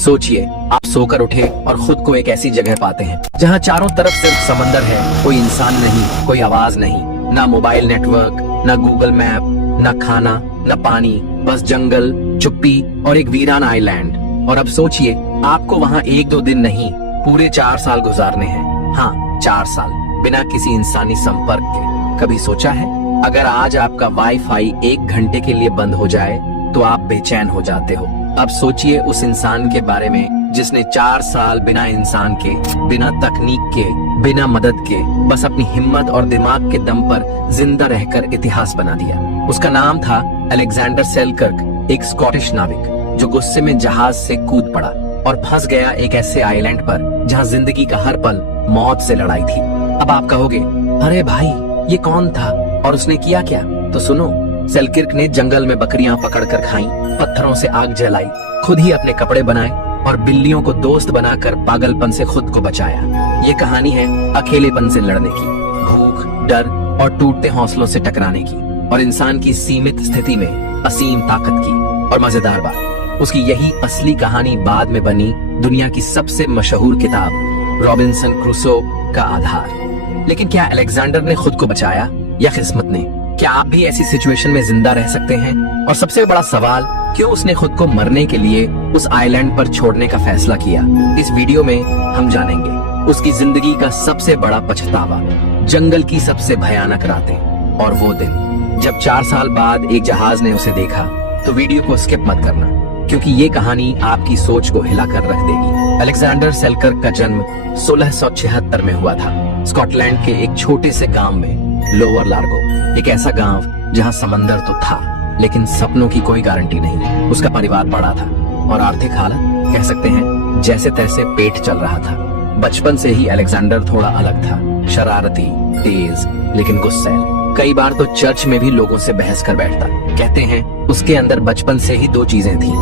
सोचिए, आप सोकर उठे और खुद को एक ऐसी जगह पाते हैं जहाँ चारों तरफ सिर्फ समंदर है, कोई इंसान नहीं, कोई आवाज नहीं, ना मोबाइल नेटवर्क, ना गूगल मैप, ना खाना, ना पानी, बस जंगल, चुप्पी और एक वीरान आइलैंड। और अब सोचिए, आपको वहाँ 1-2 दिन नहीं, पूरे 4 साल गुजारने हैं। हाँ, 4 साल बिना किसी इंसानी संपर्क के। कभी सोचा है, अगर आज आपका वाईफाई 1 घंटे के लिए बंद हो जाए तो आप बेचैन हो जाते हो। अब सोचिए उस इंसान के बारे में जिसने 4 साल बिना इंसान के, बिना तकनीक के, बिना मदद के, बस अपनी हिम्मत और दिमाग के दम पर जिंदा रहकर इतिहास बना दिया। उसका नाम था अलेक्जेंडर सेलकर्क, एक स्कॉटिश नाविक जो गुस्से में जहाज से कूद पड़ा और फंस गया एक ऐसे आइलैंड पर जहाँ जिंदगी का हर पल मौत से लड़ाई थी। अब आप कहोगे, अरे भाई ये कौन था और उसने किया क्या? तो सुनो, सेलकिर्क ने जंगल में बकरियां पकड़कर खाई, पत्थरों से आग जलाई, खुद ही अपने कपड़े बनाए और बिल्लियों को दोस्त बनाकर पागलपन से खुद को बचाया। ये कहानी है अकेलेपन से लड़ने की, भूख, डर और टूटते हौसलों से टकराने की, और इंसान की सीमित स्थिति में असीम ताकत की। और मजेदार बात, उसकी यही असली कहानी बाद में बनी दुनिया की सबसे मशहूर किताब रॉबिन्सन क्रूसो का आधार। लेकिन क्या अलेक्जेंडर ने खुद को बचाया या किस्मत ने? क्या आप भी ऐसी सिचुएशन में जिंदा रह सकते हैं? और सबसे बड़ा सवाल, क्यों उसने खुद को मरने के लिए उस आइलैंड पर छोड़ने का फैसला किया? इस वीडियो में हम जानेंगे उसकी जिंदगी का सबसे बड़ा पछतावा, जंगल की सबसे भयानक रातें, और वो दिन जब 4 साल बाद एक जहाज ने उसे देखा। तो वीडियो को स्किप मत करना, क्योंकि ये कहानी आपकी सोच को हिलाकर रख देगी। अलेक्जेंडर सेलकर्क का जन्म 1676 में हुआ था, स्कॉटलैंड के एक छोटे से गांव में, लोअर लार्गो। एक ऐसा गांव जहां समंदर तो था, लेकिन सपनों की कोई गारंटी नहीं। उसका परिवार बड़ा था और आर्थिक हालत कह सकते हैं जैसे तैसे पेट चल रहा था। बचपन से ही अलेक्जेंडर थोड़ा अलग था, शरारती, तेज, लेकिन गुस्सैल। कई बार तो चर्च में भी लोगों से बहस कर बैठता। कहते हैं उसके अंदर बचपन से ही 2 चीजें थी,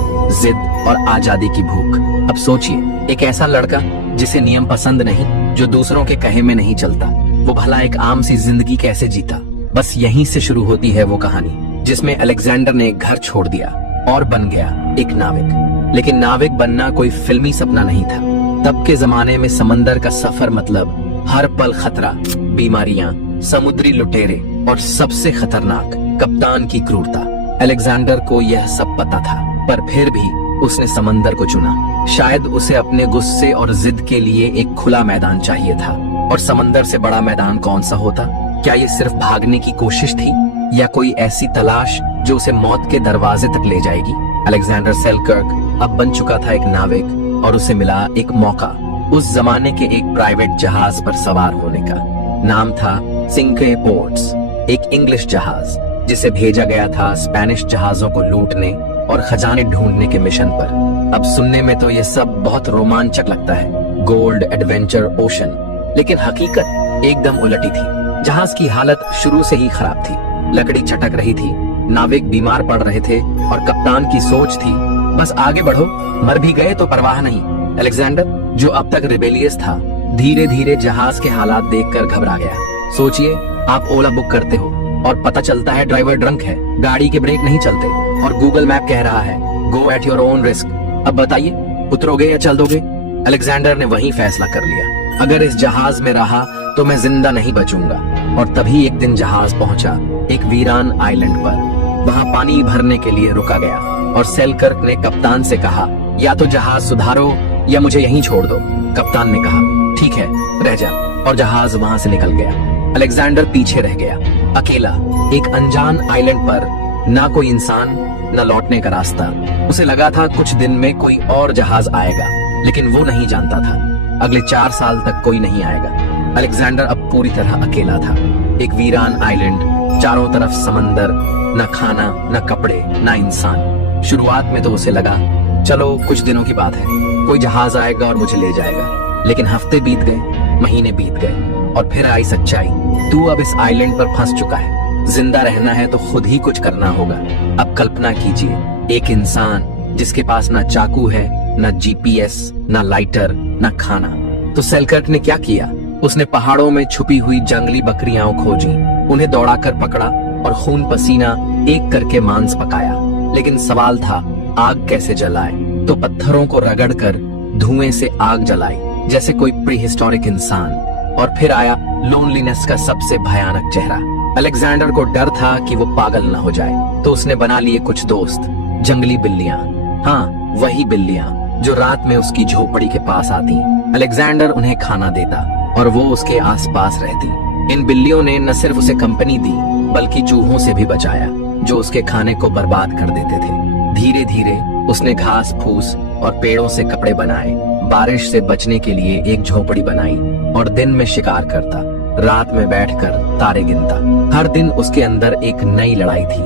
जिद और आजादी की भूख। अब सोचिए, एक ऐसा लड़का जिसे नियम पसंद नहीं, जो दूसरों के कहे में नहीं चलता, वो भला एक आम सी जिंदगी कैसे जीता? बस यहीं से शुरू होती है वो कहानी जिसमें अलेक्जेंडर ने घर छोड़ दिया और बन गया एक नाविक। लेकिन नाविक बनना कोई फिल्मी सपना नहीं था। तब के जमाने में समंदर का सफर मतलब हर पल खतरा, बीमारियां, समुद्री लुटेरे और सबसे खतरनाक, कप्तान की क्रूरता। अलेक्जेंडर को यह सब पता था, पर फिर भी उसने समंदर को चुना। शायद उसे अपने गुस्से और जिद के लिए एक खुला मैदान चाहिए था। और समंदर से बड़ा मैदान कौन सा होता? क्या ये सिर्फ भागने की कोशिश थी, या कोई ऐसी तलाश जो उसे मौत के दरवाजे तक ले जाएगी? अलेक्जेंडर सेलकर्क अब बन चुका था एक नाविक, और उसे मिला एक मौका उस जमाने के एक प्राइवेट जहाज पर सवार होने का। नाम था सिंके पोर्ट्स, एक इंग्लिश जहाज जिसे भेजा गया था स्पेनिश जहाजों को लूटने और खजाने ढूंढने के मिशन पर। अब सुनने में तो ये सब बहुत रोमांचक लगता है, गोल्ड, एडवेंचर, ओशन, लेकिन हकीकत एकदम उलटी थी। जहाज की हालत शुरू से ही खराब थी, लकड़ी चटक रही थी, नाविक बीमार पड़ रहे थे, और कप्तान की सोच थी बस आगे बढ़ो, मर भी गए तो परवाह नहीं। अलेक्जेंडर, जो अब तक रिबेलियस था, धीरे धीरे जहाज के हालात देखकर घबरा गया। सोचिए, आप ओला बुक करते हो और पता चलता है ड्राइवर ड्रंक है, गाड़ी के ब्रेक नहीं चलते, और गूगल मैप कह रहा है go at your own risk. अब बताइए, उतरोगे या चल दोगे? अलेक्जेंडर ने वही फैसला कर लिया, अगर इस जहाज में रहा तो मैं जिंदा नहीं बचूंगा। और तभी एक दिन जहाज पहुंचा एक वीरान आइलैंड पर। वहां पानी भरने के लिए रुका गया, और सेलकर्क ने कप्तान से कहा, या तो जहाज सुधारो या मुझे यहीं छोड़ दो। कप्तान ने कहा, ठीक है, रह जा, और जहाज वहां से निकल गया। अलेक्जेंडर पीछे रह गया, अकेला, एक अनजान आइलैंड पर, ना कोई इंसान, न लौटने का रास्ता। उसे लगा था कुछ दिन में कोई और जहाज आएगा, लेकिन वो नहीं जानता था अगले 4 साल तक कोई नहीं आएगा। अलेक्जेंडर अब पूरी तरह अकेला था, एक वीरान आइलैंड, चारों तरफ समंदर, न खाना, न कपड़े, न इंसान। शुरुआत में तो उसे लगा, चलो कुछ दिनों की बात है, कोई जहाज आएगा और मुझे ले जाएगा। लेकिन हफ्ते बीत गए, महीने बीत गए, और फिर आई सच्चाई। तू अब इस आइलैंड पर फंस चुका है, जिंदा रहना है तो खुद ही कुछ करना होगा। अब कल्पना कीजिए, एक इंसान जिसके पास ना चाकू है, ना जीपीएस, ना लाइटर, ना खाना। तो सेलकर्क ने क्या किया? उसने पहाड़ों में छुपी हुई जंगली बकरियां खोजी, उन्हें दौड़ाकर पकड़ा और खून पसीना एक करके मांस पकाया। लेकिन सवाल था, आग कैसे जलाए? तो पत्थरों को रगड़कर धुएं से आग जलाई जैसे कोई प्रीहिस्टोरिक इंसान। और फिर आया लोनलीनेस का सबसे भयानक चेहरा। अलेक्जेंडर को डर था कि वो पागल न हो जाए, तो उसने बना लिए कुछ दोस्त, जंगली बिल्लियां। हाँ, वही बिल्लियां जो रात में उसकी झोपड़ी के पास आती। अलेक्जेंडर उन्हें खाना देता और वो उसके आसपास रहती। इन बिल्लियों ने न सिर्फ उसे कंपनी दी बल्कि चूहों से भी बचाया जो उसके खाने को बर्बाद कर देते थे। धीरे धीरे उसने घास फूस और पेड़ों से कपड़े बनाए, बारिश से बचने के लिए एक झोपड़ी बनाई और दिन में शिकार करता, रात में बैठकर तारे गिनता। हर दिन उसके अंदर एक नई लड़ाई थी,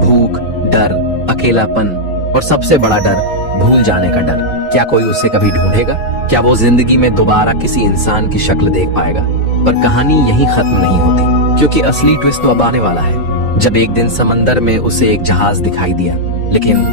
भूख, डर, अकेलापन और सबसे बड़ा डर, भूल जाने का डर। क्या कोई उसे कभी ढूंढेगा? क्या वो जिंदगी में दोबारा किसी इंसान की शक्ल देख पाएगा? पर कहानी यहीं खत्म नहीं होती, क्योंकि असली ट्विस्ट तो अब आने वाला है। जब एक दिन समंदर में उसे एक जहाज दिखाई दिया, लेकिन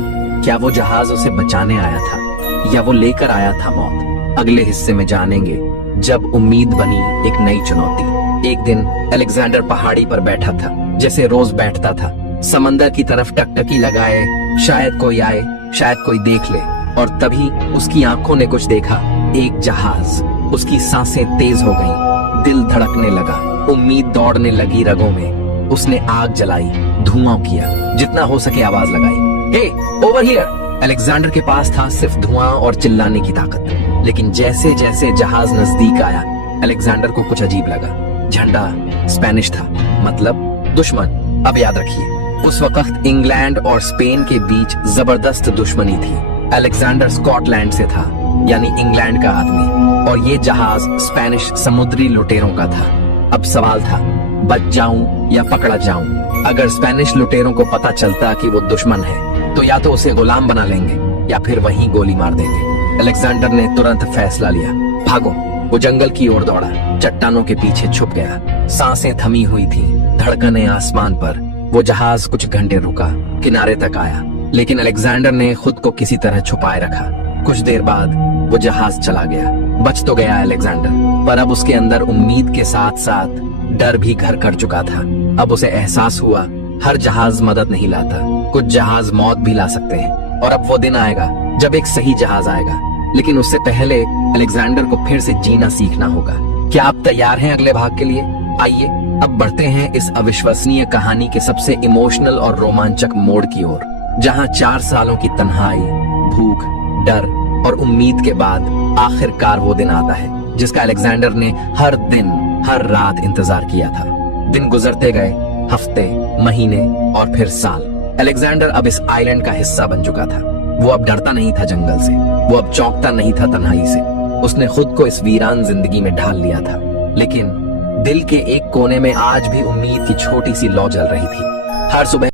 क्या वो जहाज उसे बचाने आया था या वो लेकर आया था मौत? अगले हिस्से में जानेंगे, जब उम्मीद बनी एक नई चुनौती। एक दिन अलेक्जेंडर पहाड़ी पर बैठा था, जैसे रोज बैठता था, समंदर की तरफ टकटकी लगाए, शायद कोई आए, शायद कोई देख ले। और तभी उसकी आंखों ने कुछ देखा, एक जहाज। उसकी सांसें तेज हो गईं, दिल धड़कने लगा, उम्मीद दौड़ने लगी रगों में। उसने आग जलाई, धुआं किया, जितना हो सके आवाज लगाई, हे ओवर हियर। अलेक्जेंडर के पास था सिर्फ धुआं और चिल्लाने की ताकत। लेकिन जैसे जैसे जहाज नजदीक आया, अलेक्जेंडर को कुछ अजीब लगा। झंडा स्पेनिश था, मतलब दुश्मन। अब याद रखिए, उस वक्त इंग्लैंड और स्पेन के बीच जबरदस्त दुश्मनी थी। अलेक्जेंडर स्कॉटलैंड से था, यानी इंग्लैंड का आदमी, और ये जहाज स्पेनिश समुद्री लुटेरों का था। अब सवाल था, बच जाऊं या पकड़ा जाऊं? अगर स्पेनिश लुटेरों को पता चलता कि वो दुश्मन है, तो या तो उसे गुलाम बना लेंगे या फिर वहीं गोली मार देंगे। अलेक्जेंडर ने तुरंत फैसला लिया, भागो। वो जंगल की ओर दौड़ा, चट्टानों के पीछे छुप गया। सांसें थमी हुई थी, धड़कनें आसमान पर। वो जहाज कुछ घंटे रुका, किनारे तक आया, लेकिन अलेक्जेंडर ने खुद को किसी तरह छुपाए रखा। कुछ देर बाद वो जहाज चला गया। बच तो गया अलेक्जेंडर, पर अब उसके अंदर उम्मीद के साथ साथ डर भी घर कर चुका था। अब उसे एहसास हुआ, हर जहाज मदद नहीं लाता, कुछ जहाज मौत भी ला सकते हैं। और अब वो दिन आएगा जब एक सही जहाज आएगा, लेकिन उससे पहले अलेक्जेंडर को फिर से जीना सीखना होगा। क्या आप तैयार हैं अगले भाग के लिए? आइए अब बढ़ते हैं इस अविश्वसनीय कहानी के सबसे इमोशनल और रोमांचक मोड़ की ओर, जहां 4 सालों की तन्हाई, भूख, डर और उम्मीद के बाद आखिरकार वो दिन आता है जिसका अलेक्जेंडर ने हर दिन हर रात इंतजार किया था। दिन गुजरते गए, हफ्ते, महीने और फिर साल। अलेक्जेंडर अब इस आइलैंड का हिस्सा बन चुका था। वो अब डरता नहीं था जंगल से, वो अब चौंकता नहीं था तन्हाई से। उसने खुद को इस वीरान जिंदगी में ढाल लिया था, लेकिन दिल के एक कोने में आज भी उम्मीद की छोटी सी लौ जल रही थी। हर सुबह